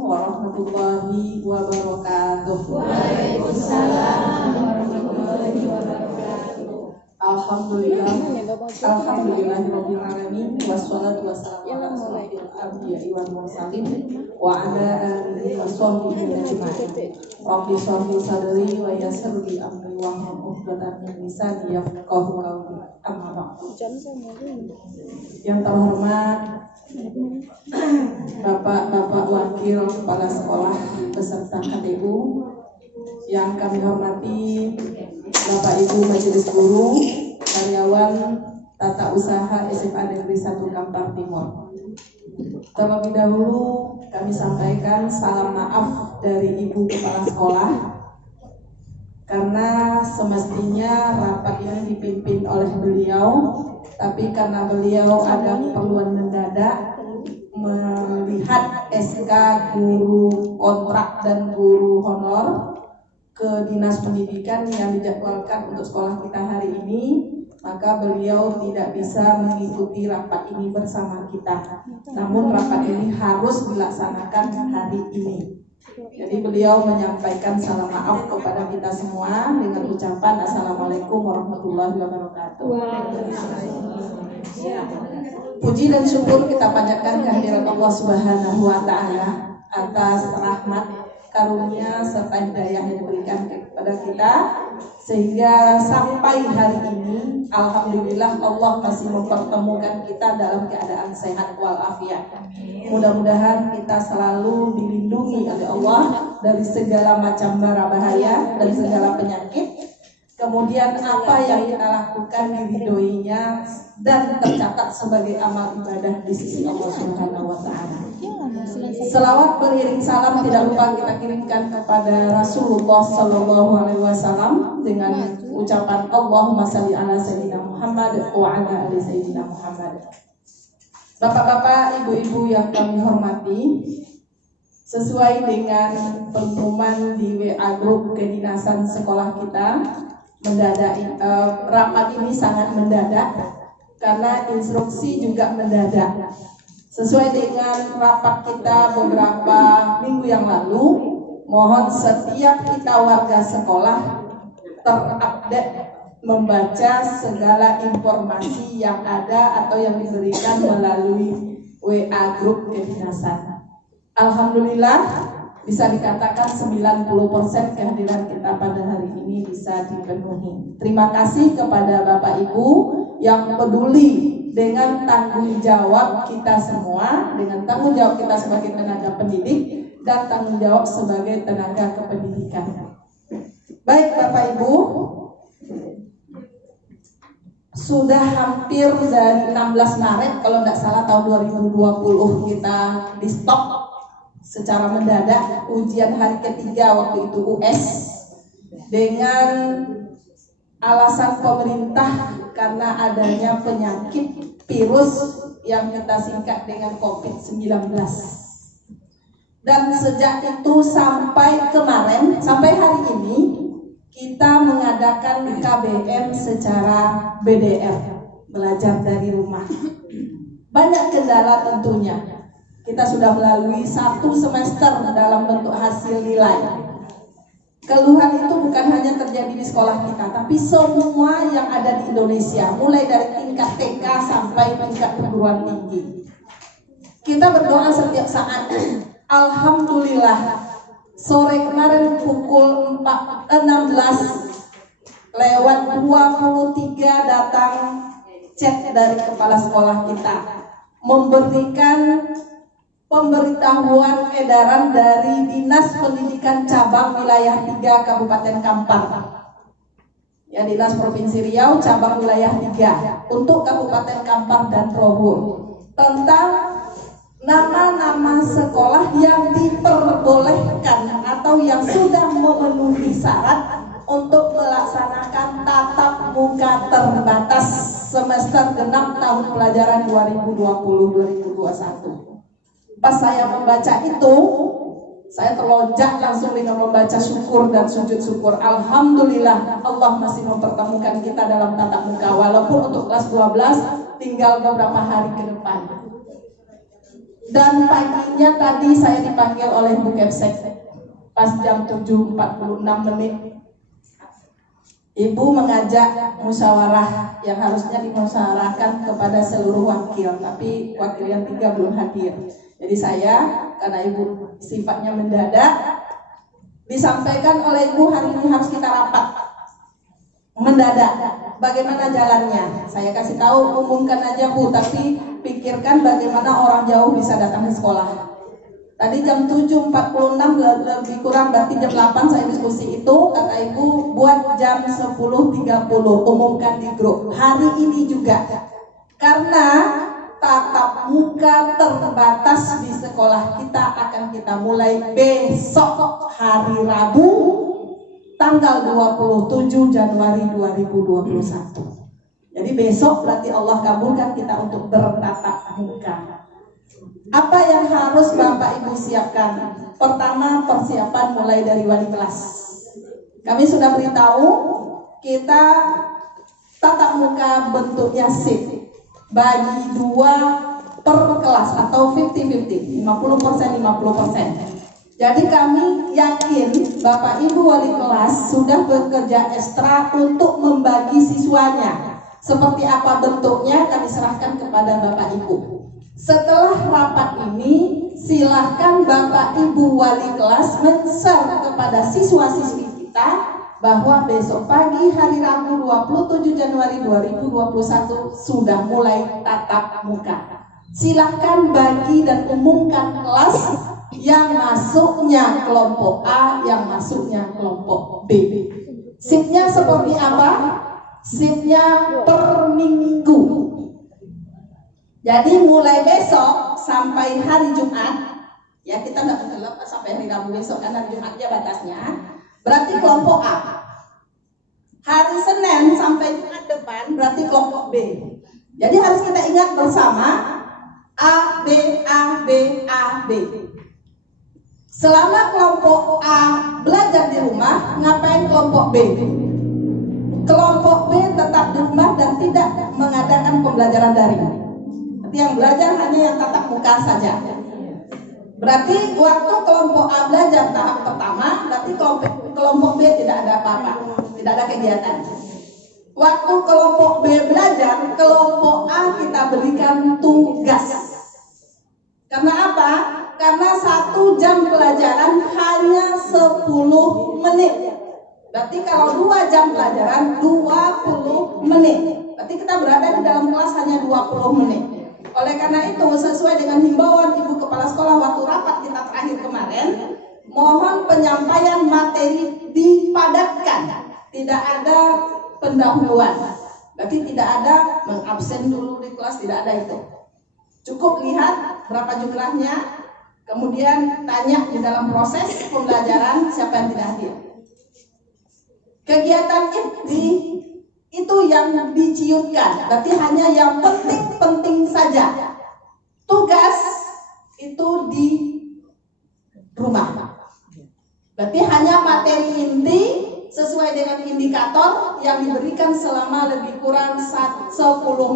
warahmatullahi wabarakatuh. Waalaikumsalam warahmatullahi wabarakatuh. Alhamdulillahirabbil alamin wassalatu wassalamu ala asyrofil anbiya'i wal mursalin wa ala alihi washabbihi ajma'in. Rabbi shrah li sadri wa yassir li amri wahlul 'uqdatam min lisani yafqahu qawli. Amma ba'du. Yang terhormat Bapak-bapak wakil kepala sekolah beserta KTU, yang kami hormati Bapak Ibu Majelis Guru, karyawan tata usaha SMA Negeri 1 Kampar Timur. Terlebih dahulu kami sampaikan salam maaf dari Ibu Kepala Sekolah, karena semestinya rapat ini dipimpin oleh beliau, tapi karena beliau ada keperluan mendadak melihat SK guru kontrak dan guru honor ke Dinas Pendidikan yang dijadwalkan untuk sekolah kita hari ini, maka beliau tidak bisa mengikuti rapat ini bersama kita. Namun rapat ini harus dilaksanakan hari ini. Jadi beliau menyampaikan salam maaf kepada kita semua dengan ucapan Assalamualaikum warahmatullahi wabarakatuh. Puji dan syukur kita panjatkan kehadirat Allah Subhanahu wa Ta'ala atas rahmat, karunia serta hidayah yang diberikan kepada kita, sehingga sampai hari ini alhamdulillah Allah masih mempertemukan kita dalam keadaan sehat walafiat. Mudah-mudahan kita selalu dilindungi oleh Allah dari segala macam mara bahaya dan segala penyakit. Kemudian apa yang kita lakukan diridhoinya dan tercatat sebagai amal ibadah di sisi Allah Subhanahu wa Ta'ala. Selawat beriring salam tidak lupa kita kirimkan kepada Rasulullah Sallallahu Alaihi Wasallam dengan ucapan Allahumma salli ala sayyidina Muhammad wa ala ali sayyidina Muhammad. Bapak-bapak, ibu-ibu yang kami hormati, sesuai dengan pengumuman di WA Group kedinasan sekolah kita, mendadak, rapat ini sangat mendadak karena instruksi juga mendadak. Sesuai dengan rapat kita beberapa minggu yang lalu, mohon setiap kita warga sekolah terupdate membaca segala informasi yang ada atau yang diberikan melalui WA Group kedinasan. Alhamdulillah bisa dikatakan 90% kehadiran kita pada hari ini bisa dipenuhi. Terima kasih kepada Bapak Ibu yang peduli dengan tanggung jawab kita semua, dengan tanggung jawab kita sebagai tenaga pendidik dan tanggung jawab sebagai tenaga kependidikan. Baik Bapak Ibu, sudah hampir dari 16 Maret kalau tidak salah tahun 2020 kita di stop secara mendadak ujian hari ketiga waktu itu US dengan alasan pemerintah karena adanya penyakit virus yang kita singkat dengan COVID-19. Dan sejak itu sampai kemarin, sampai hari ini kita mengadakan KBM secara BDR, belajar dari rumah. Banyak kendala tentunya. Kita sudah melalui 1 semester dalam bentuk hasil nilai. Keluhan itu bukan hanya terjadi di sekolah kita, tapi semua yang ada di Indonesia, mulai dari tingkat TK sampai tingkat perguruan tinggi. Kita berdoa setiap saat. Alhamdulillah, sore kemarin pukul 16:23 datang chat dari kepala sekolah kita memberikan pemberitahuan edaran dari Dinas Pendidikan Cabang Wilayah 3 Kabupaten Kampar. Ya, Dinas Provinsi Riau Cabang Wilayah 3 untuk Kabupaten Kampar dan Robur tentang nama-nama sekolah yang diperbolehkan atau yang sudah memenuhi syarat untuk melaksanakan tatap muka terbatas semester genap tahun pelajaran 2020-2021. Pas saya membaca itu, saya terlonjak langsung dengan membaca syukur dan sujud syukur. Alhamdulillah Allah masih mempertemukan kita dalam tatap muka, walaupun untuk kelas 12 tinggal beberapa hari ke depan. Dan paginya tadi saya dipanggil oleh Bu Kepsek pas jam 7.46 menit. Ibu mengajak musyawarah yang harusnya dimusyawarahkan kepada seluruh wakil, tapi wakil yang 3 belum hadir. Jadi saya, karena ibu sifatnya mendadak, disampaikan oleh ibu hari ini harus kita rapat mendadak. Bagaimana jalannya? Saya kasih tahu, umumkan aja Bu, tapi pikirkan bagaimana orang jauh bisa datang ke sekolah. Tadi jam 7.46 lebih kurang, berarti jam 8 saya diskusi itu. Kata ibu buat jam 10.30, umumkan di grup. Hari ini juga, karena tatap muka terbatas di sekolah kita akan kita mulai besok hari Rabu tanggal 27 Januari 2021. Jadi besok berarti Allah kabulkan kita untuk bertatap muka. Apa yang harus Bapak Ibu siapkan? Pertama, persiapan mulai dari wali kelas. Kami sudah beritahu kita tatap muka bentuknya shift, bagi 2 per kelas atau 50-50, 50%. Jadi kami yakin Bapak Ibu wali kelas sudah bekerja ekstra untuk membagi siswanya. Seperti apa bentuknya kami serahkan kepada Bapak Ibu. Setelah rapat ini, silahkan Bapak Ibu wali kelas men-share kepada siswa-siswi kita bahwa besok pagi hari Rabu 27 Januari 2021 sudah mulai tatap muka. Silahkan bagi dan umumkan kelas yang masuknya kelompok A, yang masuknya kelompok B. Shiftnya seperti apa? Shiftnya per minggu. Jadi mulai besok sampai hari Jumat, ya kita nggak menggelap sampai hari Rabu besok karena Jumatnya batasnya. Berarti kelompok A. Hari Senin sampai Jumat depan berarti kelompok B. Jadi harus kita ingat bersama A, B, A, B, A, B. Selama kelompok A belajar di rumah, ngapain kelompok B? Kelompok B tetap di rumah dan tidak mengadakan pembelajaran daring. Yang belajar hanya yang tatap muka saja. Berarti waktu kelompok A belajar tahap pertama, berarti kelompok B tidak ada apa-apa, tidak ada kegiatan. Waktu kelompok B belajar, kelompok A kita berikan tugas. Karena apa? Karena 1 jam pelajaran hanya 10 menit. Berarti kalau 2 jam pelajaran 20 menit. Berarti kita berada di dalam kelas hanya 20 menit. Oleh karena itu, sesuai dengan himbauan Ibu Kepala Sekolah waktu rapat kita terakhir kemarin, mohon penyampaian materi dipadatkan, tidak ada pendahuluan. Berarti tidak ada mengabsen dulu di kelas, tidak ada itu. Cukup lihat berapa jumlahnya, kemudian tanya di dalam proses pembelajaran siapa yang tidak hadir. Kegiatan itu yang diciutkan, berarti hanya yang penting-penting saja. Tugas itu di rumah. Berarti hanya materi inti sesuai dengan indikator yang diberikan selama lebih kurang 10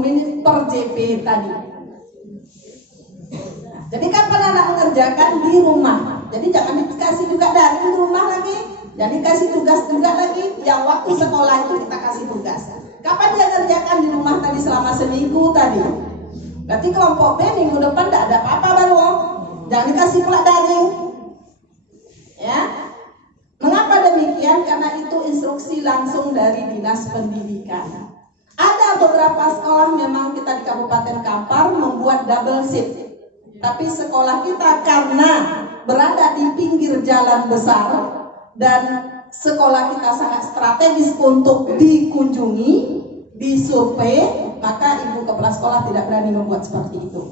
menit per JP tadi. Jadi kapan anak mengerjakan di rumah. Jadi jangan dikasih juga dari rumah lagi. Jadi kasih tugas juga lagi, yang waktu sekolah itu kita kasih tugas. Kapan dia kerjakan di rumah tadi selama seminggu tadi? Berarti kelompok B minggu depan tidak ada apa-apa baru. Jangan dikasih pula daring. Ya. Mengapa demikian? Karena itu instruksi langsung dari Dinas Pendidikan. Ada beberapa sekolah memang kita di Kabupaten Kampar membuat double shift. Tapi sekolah kita karena berada di pinggir jalan besar dan sekolah kita sangat strategis untuk dikunjungi, disurvei, maka Ibu Kepala Sekolah tidak berani membuat seperti itu.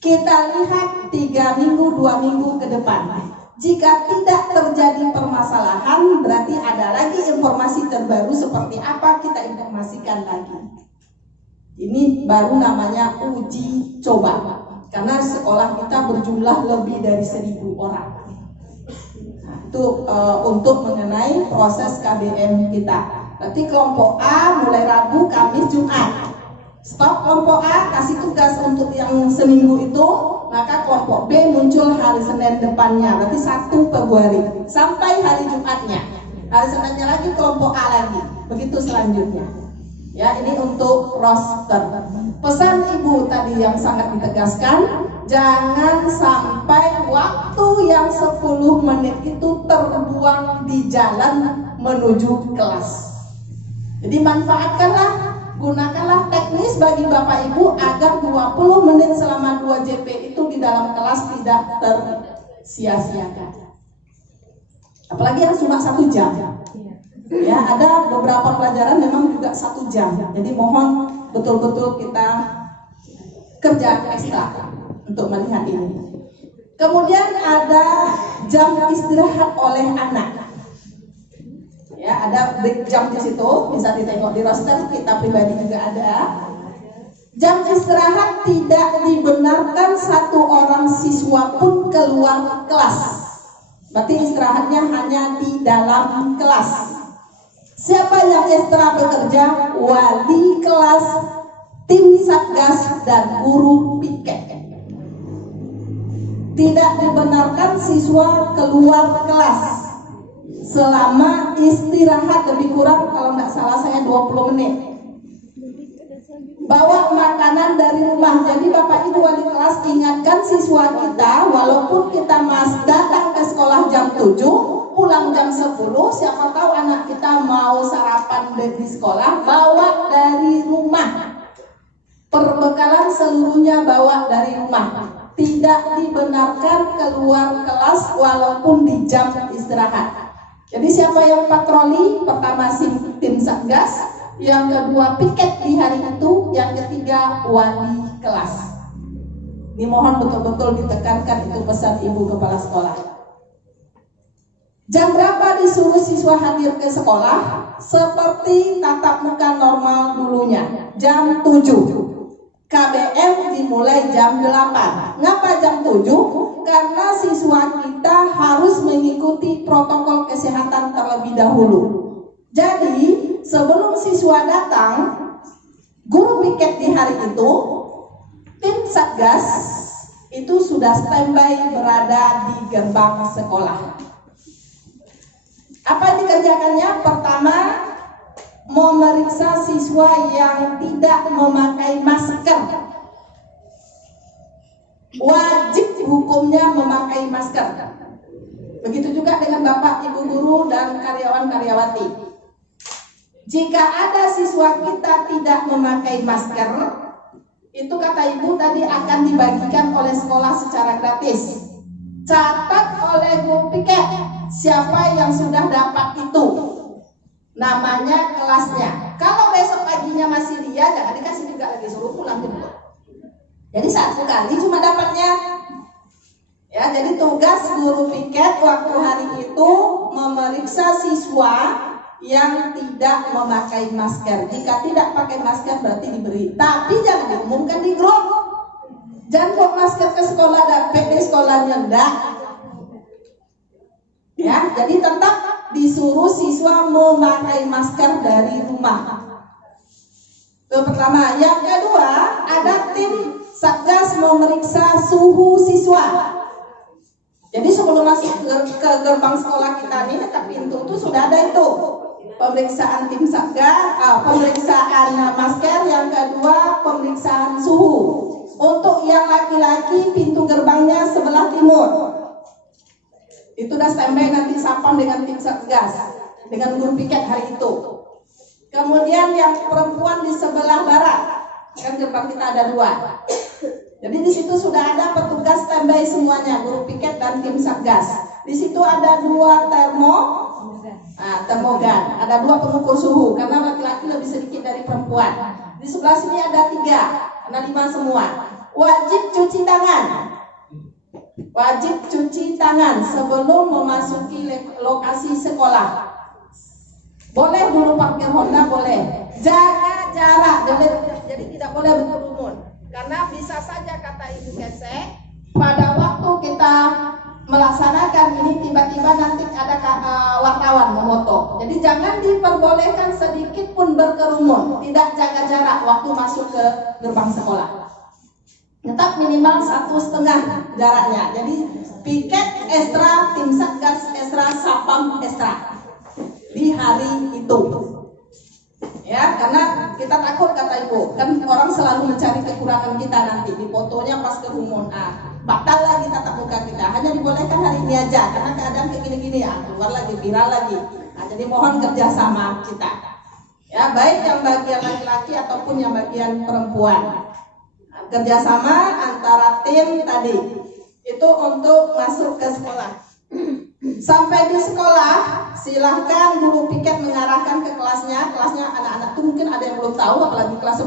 Kita lihat 3 minggu, 2 minggu ke depan. Jika tidak terjadi permasalahan, berarti ada lagi informasi terbaru seperti apa kita informasikan lagi. Ini baru namanya uji coba. Karena sekolah kita berjumlah lebih dari 1.000 orang. Itu untuk mengenai proses KBM kita. Berarti kelompok A mulai Rabu, Kamis, Jumat. Stop kelompok A, kasih tugas untuk yang seminggu itu maka kelompok B muncul hari Senin depannya, berarti 1 Februari sampai hari Jumatnya. Hari Seninnya lagi kelompok A lagi, begitu selanjutnya. Ya, ini untuk roster. Pesan ibu tadi yang sangat ditegaskan, jangan sampai waktu yang 10 menit itu terbuang di jalan menuju kelas. Jadi manfaatkanlah, gunakanlah teknis bagi Bapak Ibu agar 20 menit selama 2 JP itu di dalam kelas tidak tersia-siakan. Apalagi yang cuma 1 jam. Ya, ada beberapa pelajaran memang juga 1 jam. Jadi mohon betul-betul kita kerja ekstra untuk melihat ini. Kemudian ada jam istirahat oleh anak. Ya, ada break jam di situ, bisa ditengok di roster kita pribadi juga ada. Jam istirahat tidak dibenarkan 1 orang siswa pun keluar kelas. Berarti istirahatnya hanya di dalam kelas. Siapa yang ekstra bekerja? Wali kelas, tim satgas, dan guru piket. Tidak dibenarkan siswa keluar kelas selama istirahat lebih kurang, kalau nggak salah saya 20 menit. Bawa makanan dari rumah. Jadi Bapak Ibu wali kelas ingatkan siswa kita, walaupun kita datang ke sekolah jam 7, pulang jam 10, siapa tahu anak kita mau sarapan di sekolah, bawa dari rumah. Perbekalan seluruhnya bawa dari rumah. Tidak dibenarkan keluar kelas walaupun di jam istirahat. Jadi siapa yang patroli? Pertama tim satgas, yang kedua piket di hari itu, yang ketiga wali kelas. Ini mohon betul-betul ditekankan, itu pesan Ibu Kepala Sekolah. Jam berapa disuruh siswa hadir ke sekolah? Seperti tatap muka normal dulunya, jam 7. KBM dimulai jam 8. Ngapa jam 7? Karena siswa kita harus mengikuti protokol kesehatan terlebih dahulu. Jadi sebelum siswa datang, guru piket di hari itu, tim satgas itu sudah standby berada di gerbang sekolah. Apa yang dikerjakannya? Pertama, memeriksa siswa yang tidak memakai masker. Wajib hukumnya memakai masker. Begitu juga dengan Bapak, Ibu guru, dan karyawan-karyawati. Jika ada siswa kita tidak memakai masker, itu kata Ibu tadi akan dibagikan oleh sekolah secara gratis. Catat oleh guru piket siapa yang sudah dapat itu, namanya, kelasnya. Kalau besok paginya masih dia, jangan dikasih juga lagi, suruh pulang jemput. Jadi 1 kali cuma dapatnya. Ya, jadi tugas guru piket waktu hari itu memeriksa siswa yang tidak memakai masker. Jika tidak pakai masker berarti diberi, tapi jangan diumumkan di grup. Jangan bawa masker ke sekolah dan PD sekolahnya enggak. Ya, jadi tetap disuruh siswa memakai masker dari rumah. Itu pertama. Yang kedua, ada tim satgas memeriksa suhu siswa. Jadi sebelum masuk ke gerbang sekolah kita nih, dekat pintu itu sudah ada itu pemeriksaan tim satgas, pemeriksaan masker. Yang kedua, pemeriksaan suhu. Untuk yang laki-laki, pintu gerbangnya sebelah timur. Itu udah standby nanti sapam dengan tim satgas, dengan guru piket hari itu. Kemudian yang perempuan di sebelah barat, kan gerbang kita ada 2. Jadi di situ sudah ada petugas standby semuanya, guru piket dan tim satgas. Di situ ada 2 termogan, ada 2 pengukur suhu karena laki-laki lebih sedikit dari perempuan. Di sebelah sini ada 3, karena 5 semua. Wajib cuci tangan. Wajib cuci tangan sebelum memasuki lokasi sekolah. Boleh dulu parkir Honda, boleh. Jaga jarak, jadi tidak boleh berkerumun. Karena bisa saja kata Ibu Kese, pada waktu kita melaksanakan ini tiba-tiba nanti ada wartawan memoto. Jadi jangan diperbolehkan sedikit pun berkerumun, tidak jaga jarak waktu masuk ke gerbang sekolah. tetap minimal 1,5 jaraknya. Jadi piket ekstra, tim satgas ekstra, sapam ekstra di hari itu. Ya, karena kita takut, kata ibu, kan orang selalu mencari kekurangan kita nanti di fotonya pas kerumunan. Batal lagi tatap muka kita, hanya dibolehkan hari ini aja karena keadaan kayak gini-gini ya, keluar lagi, viral lagi. Nah, jadi mohon kerjasama kita, ya, baik yang bagian laki-laki ataupun yang bagian perempuan. Nah, kerjasama antara tim tadi itu untuk masuk ke sekolah. Sampai di sekolah, silahkan guru piket mengarahkan ke kelasnya. Kelasnya anak-anak itu mungkin ada yang belum tahu, apalagi kelas 10.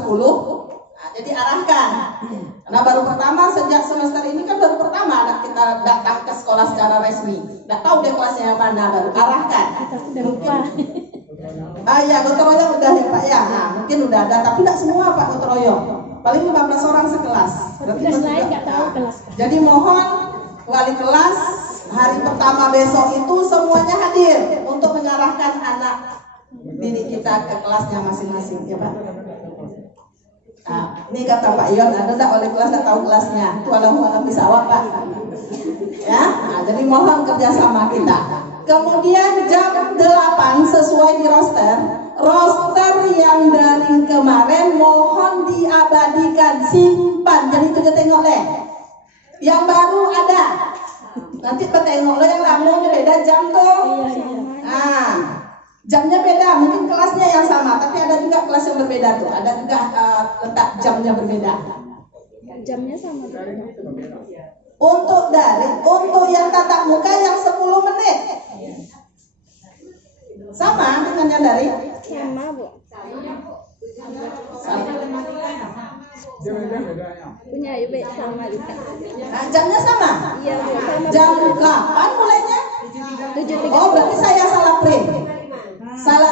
Nah, jadi arahkan. Karena baru pertama, sejak semester ini kan baru pertama anak kita datang ke sekolah secara resmi. Nggak tahu deh kelasnya yang mana, baru arahkan. Mungkin, ya, gotong royong udah ya Pak ya. Nah, mungkin udah ada, tapi nggak semua Pak gotong royong. Paling 15 orang sekelas. Kelas lain nggak tahu kelas. Jadi mohon wali kelas hari pertama besok itu semuanya hadir untuk mengarahkan anak didik kita ke kelasnya masing-masing, ya Pak. Nah, ini kata Pak Ion, ada tak wali kelas nggak tahu kelasnya? Walau bisa awak Pak. Ya, nah, jadi mohon kerjasama kita. Kemudian jam 8 sesuai di roster. Roster yang dari kemarin mohon diabadikan, simpan. Jadi itu tengok deh. Yang baru ada. Nanti petengok lo yang lama beda jam tuh. Nah, jamnya beda, mungkin kelasnya yang sama, tapi ada juga kelas yang berbeda tuh. Ada juga letak jamnya berbeda. Jamnya sama. Untuk yang tatap muka yang 10 menit. Sama dengan yang dari? Sama, Bu. Punya Ibu sama juga. Nah, jamnya sama? Iya, Bu, sama. Jam 8 mulainya? 7.30. Oh, berarti saya salah print.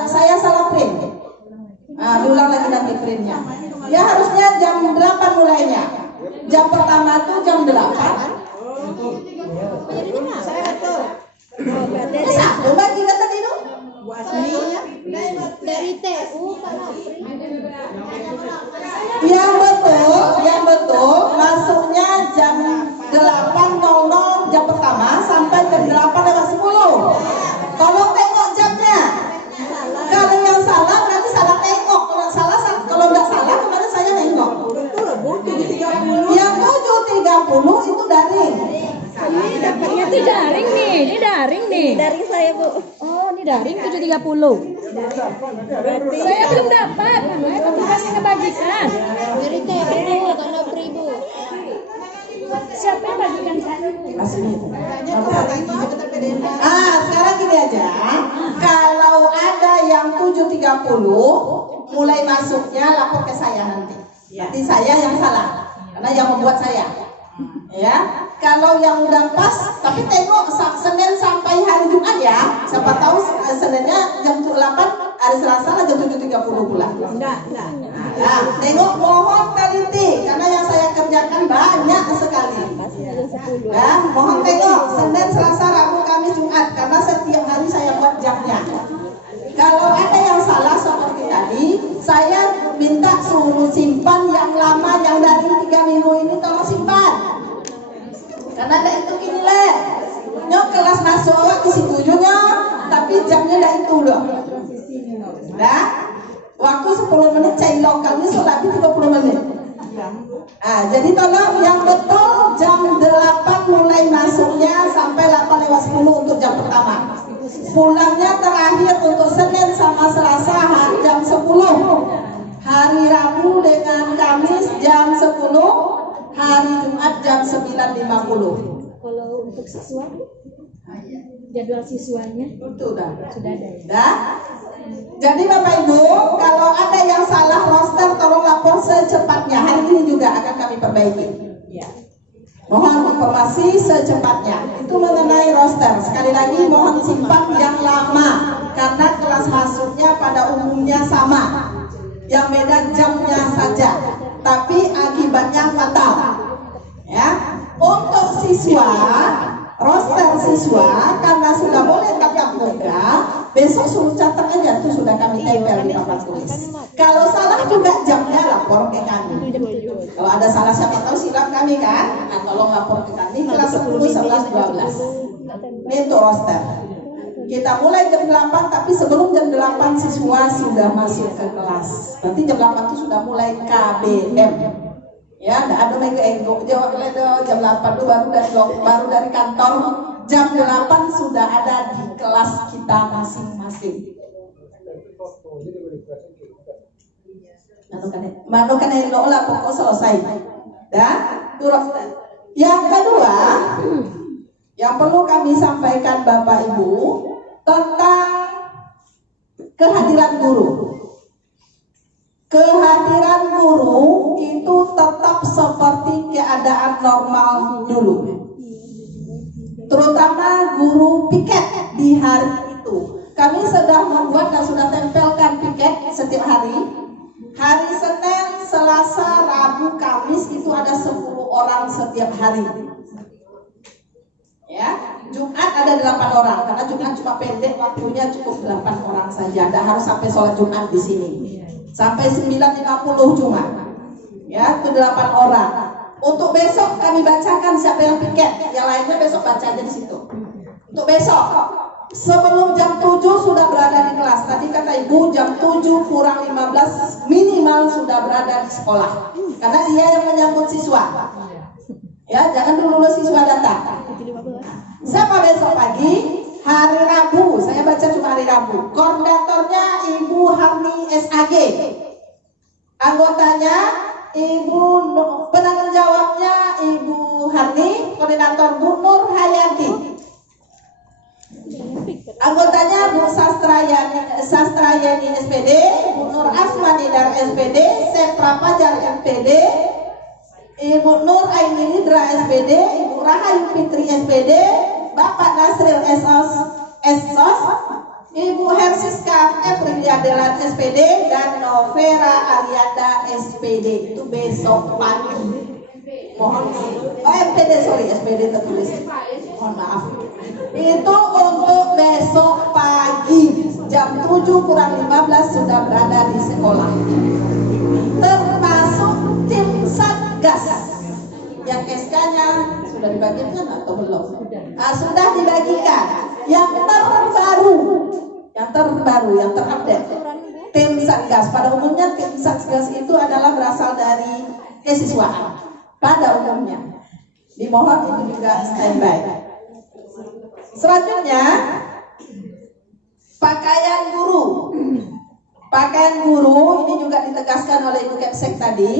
Saya salah print. Nah, diulang lagi nanti printnya. Ya harusnya jam 8 mulainya. Jam pertama tuh jam 8. Jadi di mana? Saya betul. Oh, berarti Ya satu bagi kata itu. dari TU kalau Yang betul masuknya jam 8.00 jam pertama sampai jam 8:10. Tolong tengok jamnya. Kalau yang salah berarti salah tengok. Kalau nggak salah kemarin saya tengok. Betul, Bu. 7.30. Yang 7.30 itu daring. ini dapatnya tuh daring nih. Ini daring nih. Daring saya, Bu. Oh, ini daring 7.30. Berarti saya belum dapat. Namanya petugasnya ngebagikan. Dari TU tanggal 1.000. Siapa yang bagikan saya? Sekarang gini aja. Kalau ada yang 7.30 mulai masuknya lapor ke saya nanti. Nanti saya yang salah karena yang membuat saya. Ya. Kalau yang udah pas, tapi tengok Senin sampai hari Jumat ya. Siapa tahu Seninnya jam 8, hari Selasa jam 7.30 pula. Enggak. Nah, tengok mohon teliti karena yang saya kerjakan banyak sekali. Ya, mohon tengok Senin, Selasa, Rabu, Kamis, Jumat karena setiap hari saya buat jamnya. Kalau ada yang salah seperti tadi, saya minta suruh simpan yang lama, yang dari 3 minggu ini tolong simpan. Karena ada itu gini leh, nyok kelas masuk di situ juga, tapi jamnya dah itu loh. Dah, waktu 10 menit cair lokalnya lebih 30 menit. Jadi tolong yang betul jam 8 mulai masuknya sampai 8:10 untuk jam pertama. Pulangnya terakhir untuk Senin sama Selasa jam 10. Hari Rabu dengan Kamis jam 10. Hari Jumat jam 9.50. Kalau untuk siswa, jadwal siswanya sudah ada ya? Dah. Jadi Bapak Ibu, kalau ada yang salah roster tolong lapor secepatnya. Hari ini juga akan kami perbaiki. Ya. Mohon informasi secepatnya. Itu mengenai roster. Sekali lagi mohon simpan yang lama karena kelas masuknya pada umumnya sama. Yang beda jamnya saja. Tapi akibatnya fatal. Ya, untuk siswa, roster siswa karena sudah boleh tatap muka, besok suruh catat aja, tuh sudah kami tempel di papan tulis. Kalau salah juga jamnya lapor ke kami. Kalau ada salah siapa tahu silap kami kan, nah, tolong lapor ke kami kelas 10, 11, 12. Ini untuk roster. Kita mulai jam 8, tapi sebelum jam 8 siswa sudah masuk ke kelas. Nanti jam 8 itu sudah mulai KBM. Ya, ada ego jawab jam 8 itu baru dari kantor. Jam 8 sudah ada di kelas kita masing-masing. Mano kan lah pokok selesai. Dan yang kedua, yang perlu kami sampaikan Bapak Ibu tentang kehadiran guru. Kehadiran guru itu tetap seperti keadaan normal dulu. Terutama guru piket di hari itu. Kami sudah membuat dan sudah tempelkan piket setiap hari. Hari Senin, Selasa, Rabu, Kamis itu ada 10 orang setiap hari. Ya, Jumat ada 8 orang karena Jumat cuma pendek waktunya, cukup 8 orang saja. Tidak harus sampai sholat Jumat di sini. Sampai 9.50 cuma. Ya, itu 8 orang. Untuk besok kami bacakan siapa yang piket, yang lainnya besok baca aja di situ. Untuk besok, sebelum jam 7 sudah berada di kelas. Tadi kata Ibu jam 7 kurang 15 minimal sudah berada di sekolah. Karena dia yang menyambut siswa. Ya, jangan dulu siswa datang. Siapa besok pagi? Hari Rabu, saya baca cuma hari Rabu. Koordinatornya Ibu Harni SAG. Anggotanya penanggung jawabnya Ibu Harni, koordinator Bu Nur Hayati. Anggotanya Bu Sastrayani SPD, Bu Nur Asmani Dar SPD, Sepra Pajar SPD, Ibu Nur Aini Lidra SPD, Ibu Rahayu Fitri SPD, Bapak Nasril Esos, Ibu Hersiska Eprilia Delan SPD, dan Novera Arianda SPD. Itu besok pagi. Mohon SPD tertulis. Mohon maaf. Itu untuk besok pagi jam 7 kurang 15 sudah berada di sekolah. Termasuk tim Satgas. Yang SK-nya sudah dibagikan atau belum? Sudah dibagikan. Yang terbaru, yang terupdate. Tim Satgas. Pada umumnya tim Satgas itu adalah berasal dari kesiswaan. Pada umumnya. Dimohon itu juga standby. Selanjutnya, pakaian guru. Pakaian guru ini juga ditegaskan oleh Ibu Kepsek tadi,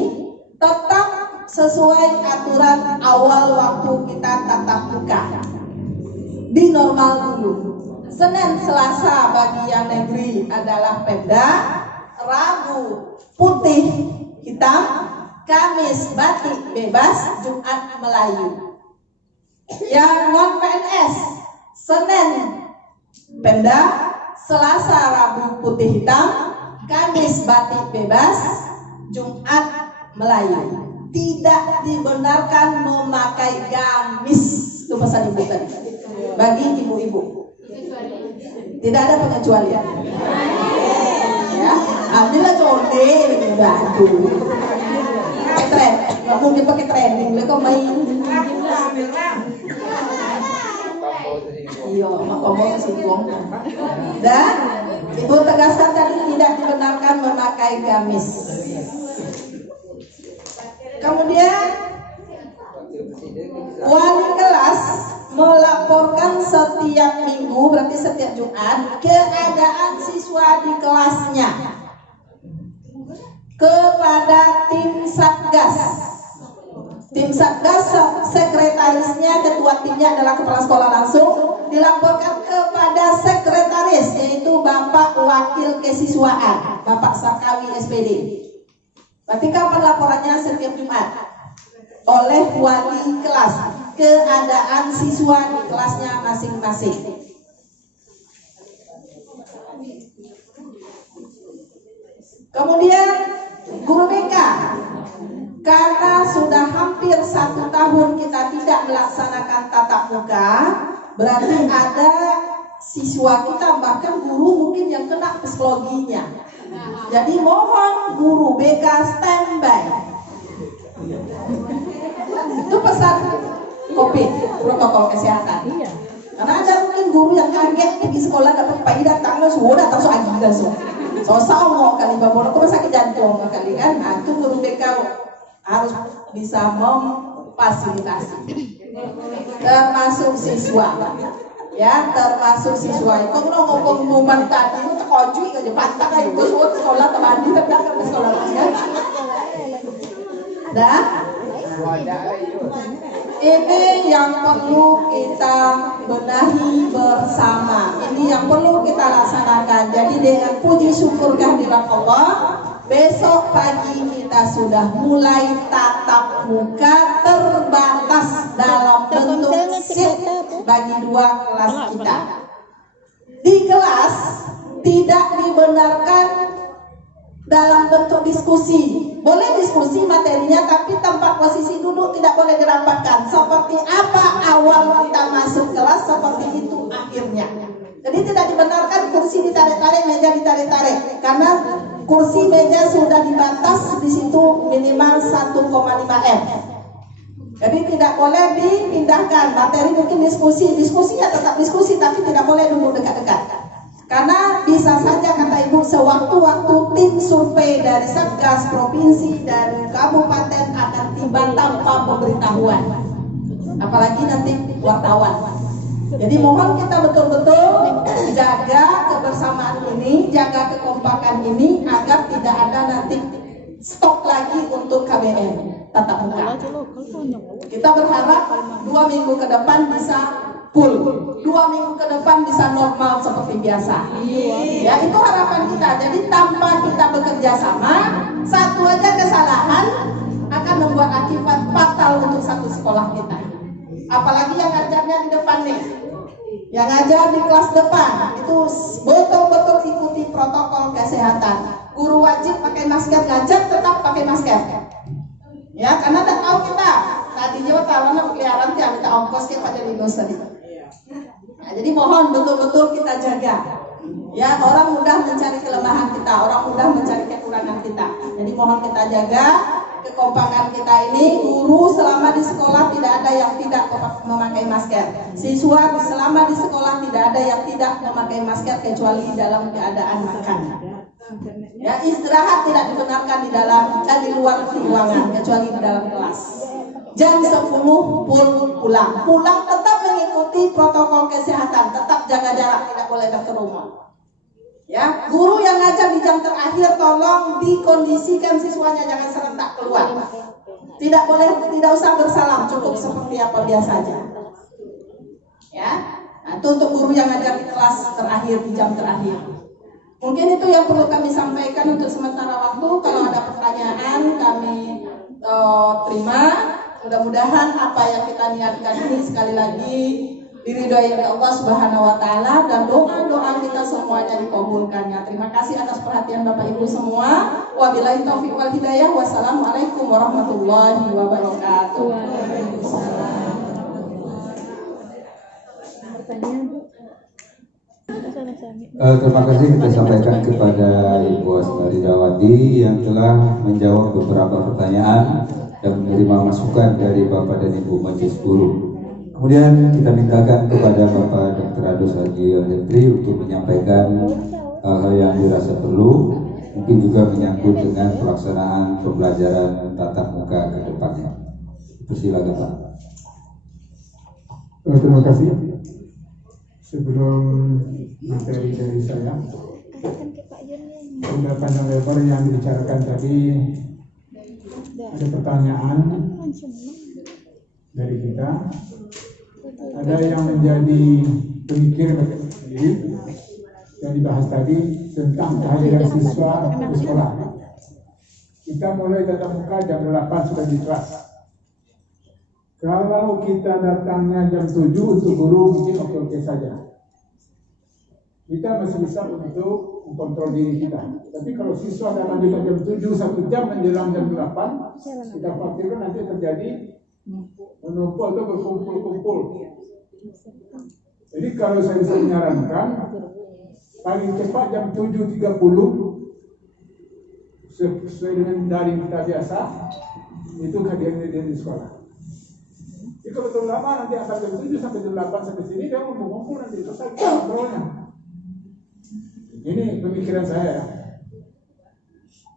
tetap sesuai aturan awal waktu kita tatap muka. Di normal dulu. Senin, Selasa bagi yang negeri adalah Pemda, Rabu putih hitam, Kamis batik bebas, Jumat Melayu. Yang non PNS, Senin Pemda, Selasa Rabu putih hitam, Kamis batik bebas, Jumat Melayu. Tidak dibenarkan memakai gamis. Itu pesan Ibu tadi. Bagi ibu-ibu. Tidak ada pengecualian. Ya, ambillah conde ini baju. Tren, nggak mungkin pakai training, mereka main. Iya, mak ngomong singgung. Dan Ibu tegaskan tadi tidak dibenarkan memakai gamis. Kemudian wali kelas melaporkan setiap minggu, berarti setiap Jumat, keadaan siswa di kelasnya kepada tim Satgas. Tim Satgas, sekretarisnya, ketua timnya adalah kepala sekolah langsung, dilaporkan kepada sekretaris, yaitu Bapak Wakil Kesiswaan, Bapak Sakawi SPD. Berarti kapan laporannya? Setiap Jumat. Oleh wali kelas, keadaan siswa di kelasnya masing-masing. Kemudian guru BK, karena sudah hampir 1 tahun kita tidak melaksanakan tatap muka, berarti ada siswa kita, bahkan guru mungkin yang kena psikologinya. Jadi mohon guru BK standby. Itu pesan COVID, protokol kesehatan. Karena ada mungkin guru yang kaget pergi sekolah dapat pagi datang sudah datang agak so mau kali bawa ke sakit jantung kali kan. Nah, itu guru BK harus bisa memfasilitasi, termasuk siswa. Ya, termasuk siswa. Kok ngomong pengumuman tadi itu terkojui aja patah kayak itu semua sekolah teman di ke sekolah lain. Dah. Ini yang perlu kita benahi bersama. Ini yang perlu kita laksanakan. Jadi dengan puji syukur kehadirat Allah, besok pagi kita sudah mulai tatap muka terbatas dalam bentuk shift bagi 2 kelas kita. Di kelas tidak dibenarkan dalam bentuk diskusi. Boleh diskusi materinya, tapi tempat posisi duduk tidak boleh dirapatkan. Seperti apa awal kita masuk kelas, seperti itu akhirnya. Jadi tidak dibenarkan kursi ditarik-tarik, meja ditarik-tarik, karena kursi meja sudah dibatas di situ minimal 1,5 m. Jadi tidak boleh dipindahkan. Materi mungkin diskusinya tetap diskusi, tapi tidak boleh duduk dekat-dekat. Karena bisa saja kata Ibu sewaktu-waktu tim survei dari Satgas provinsi dan kabupaten akan tiba tanpa pemberitahuan, apalagi nanti wartawan. Jadi mohon kita betul-betul jaga kebersamaan ini, jaga kekompakan ini agar tidak ada nanti stok lagi untuk KBM tatap muka. Kita berharap 2 minggu ke depan bisa full, 2 minggu ke depan bisa normal seperti biasa. Ya, itu harapan kita. Jadi tanpa kita bekerja sama, satu aja kesalahan akan membuat akibat fatal untuk satu sekolah kita. Apalagi yang ngajarnya di depan nih, yang ngajar di kelas depan itu betul-betul ikuti protokol kesehatan. Guru wajib pakai masker, ngajar tetap pakai masker. Ya, karena tak tahu kita tadi juga tawanan peliharaan dia minta ongkos ke pada Linus tadi. Nah, jadi mohon betul-betul kita jaga. Ya, orang mudah mencari kelemahan kita, orang mudah mencari kekurangan kita. Jadi mohon kita jaga kekompakan kita ini. Guru selama di sekolah tidak ada yang tidak memakai masker. Siswa selama di sekolah tidak ada yang tidak memakai masker kecuali dalam keadaan makan. Ya, istirahat tidak dibenarkan di dalam dan di luar ruangan kecuali di dalam kelas. Jam 10 pulang. Pulang tetap mengikuti protokol kesehatan, tetap jaga jarak, tidak boleh berkerumun. Ya, guru yang ngajar di jam terakhir tolong dikondisikan siswanya jangan serentak keluar. Tidak boleh, tidak usah bersalam, cukup seperti apa biasa saja. Ya, nah, itu untuk guru yang ngajar di kelas terakhir, di jam terakhir. Mungkin itu yang perlu kami sampaikan untuk sementara waktu. Kalau ada pertanyaan kami terima. Mudah-mudahan apa yang kita niatkan ini sekali lagi diridhoi oleh Allah Subhanahu wa taala dan doa-doa kita semuanya dikabulkannya. Terima kasih atas perhatian Bapak Ibu semua. Wabillahi taufiq wal hidayah. Wassalamualaikum warahmatullahi wabarakatuh. Terima kasih kita sampaikan kepada Ibu Asmaridawati yang telah menjawab beberapa pertanyaan dan menerima masukan dari Bapak dan Ibu Majelis Guru. Kemudian kita mintakan kepada Bapak Dr. Adus Haji Hendri untuk menyampaikan hal-hal yang dirasa perlu, mungkin juga menyangkut dengan pelaksanaan pembelajaran tatap muka ke depannya. Persilakan Pak. Terima kasih. Sebelum materi dari saya, sudah panjang lebar yang dibicarakan tadi. Ada pertanyaan dari kita, ada yang menjadi pemikir sendiri yang dibahas tadi tentang kehadiran siswa di sekolah. Kita mulai tatap muka jam 8 sudah di kelas. Kalau kita datangnya jam 7 untuk guru mungkin oke-oke saja. Kita masih bisa untuk mengkontrol diri kita. Tapi kalau siswa datang juga jam 7, 1 jam menjelang jam 8, kita khawatirkan nanti terjadi menumpuk atau berkumpul-kumpul. Jadi kalau saya bisa menyarankan, paling cepat jam 7.30 sesuai dengan daring kita biasa, itu kehadiran dia di sekolah. Jadi kalau terlalu lama nanti akan jam 7 sampai jam 8 sampai sini dia ngumpul nanti selesai kontrolnya. Ini pemikiran saya ya.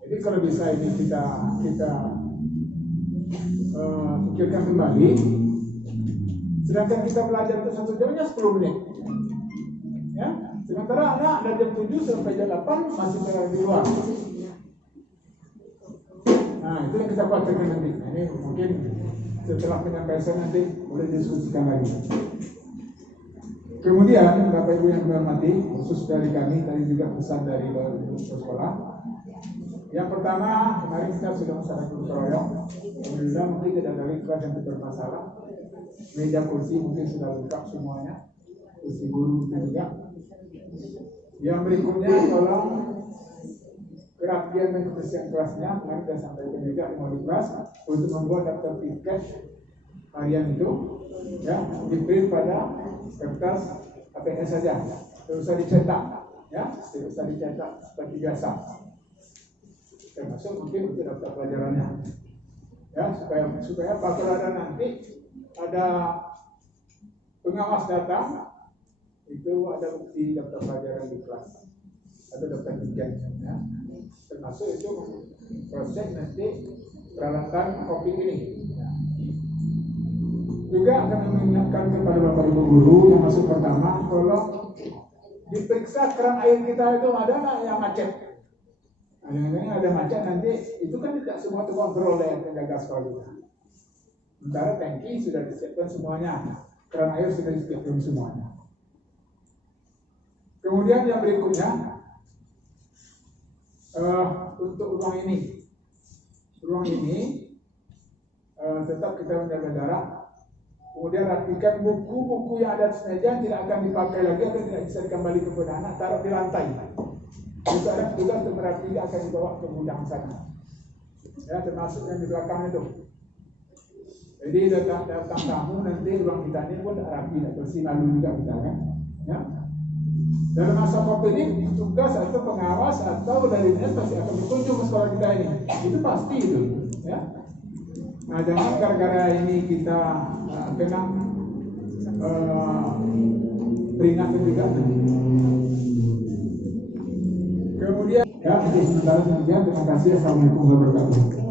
Jadi kalau bisa ini kita pikirkan kembali. Sedangkan kita belajar itu 1 jamnya 10 menit. Ya, sementara anak dari jam 7 sampai jam 8 masih berada di luar. Nah, itu yang kita praktekkan nanti. Nah, ini mungkin setelah penyampaian nanti boleh diskusikan lagi. Kemudian Bapak Ibu yang dihormati, khusus dari kami tadi juga pesan dari sekolah. Yang pertama, kemarin kita sudah masalah gotong royong. Alhamdulillah mungkin tidak ada kelas yang bermasalah. Meja kursi mungkin sudah lengkap semuanya. Kursi guru juga. Yang berikutnya tolong kerapian dan kebersihan kelasnya. Kemarin sudah sampaikan juga di kelas untuk membuat daftar tiket harian itu, ya, diprint pada kertas APS saja. Tidak usah dicetak, ya, tidak usah dicetak seperti biasa. Termasuk mungkin untuk daftar pelajarannya, ya, supaya kalau ada nanti ada pengawas datang itu ada bukti daftar pelajaran di kelas atau daftar tiket, ya. Termasuk itu proses nanti peralatan kopi ini, ya. Juga akan mengingatkan kepada Bapak Ibu guru yang masuk pertama, tolong diperiksa keran air kita itu ada nggak yang macet. Kadang-kadang ada macet nanti, itu kan tidak semua terkontrol oleh penjaga sekolah kita. Sementara tangki sudah disiapkan semuanya, keran air sudah disiapkan semuanya. Kemudian yang berikutnya, untuk ruang ini tetap kita menjaga jarak. Kemudian rapikan buku-buku yang ada di meja tidak akan dipakai lagi atau tidak bisa dikembali kepada anak, taruh di lantai. Itu ada tugas untuk merapikan akan dibawa ke gudang sana. Ya, termasuk yang di belakang itu. Jadi datang tamu nanti ruang kita ini pun rapi, tidak bersih lalu juga kita kan. Ya. Dalam masa COVID ini tugas atau pengawas atau dari dinas pasti akan berkunjung ke sekolah kita ini. Itu pasti itu. Ya. Nah, jangan gara-gara ini kita kena peringatan juga. Kemudian, ya, untuk sementara demikian. Terima kasih. Assalamualaikum warahmatullahi wabarakatuh.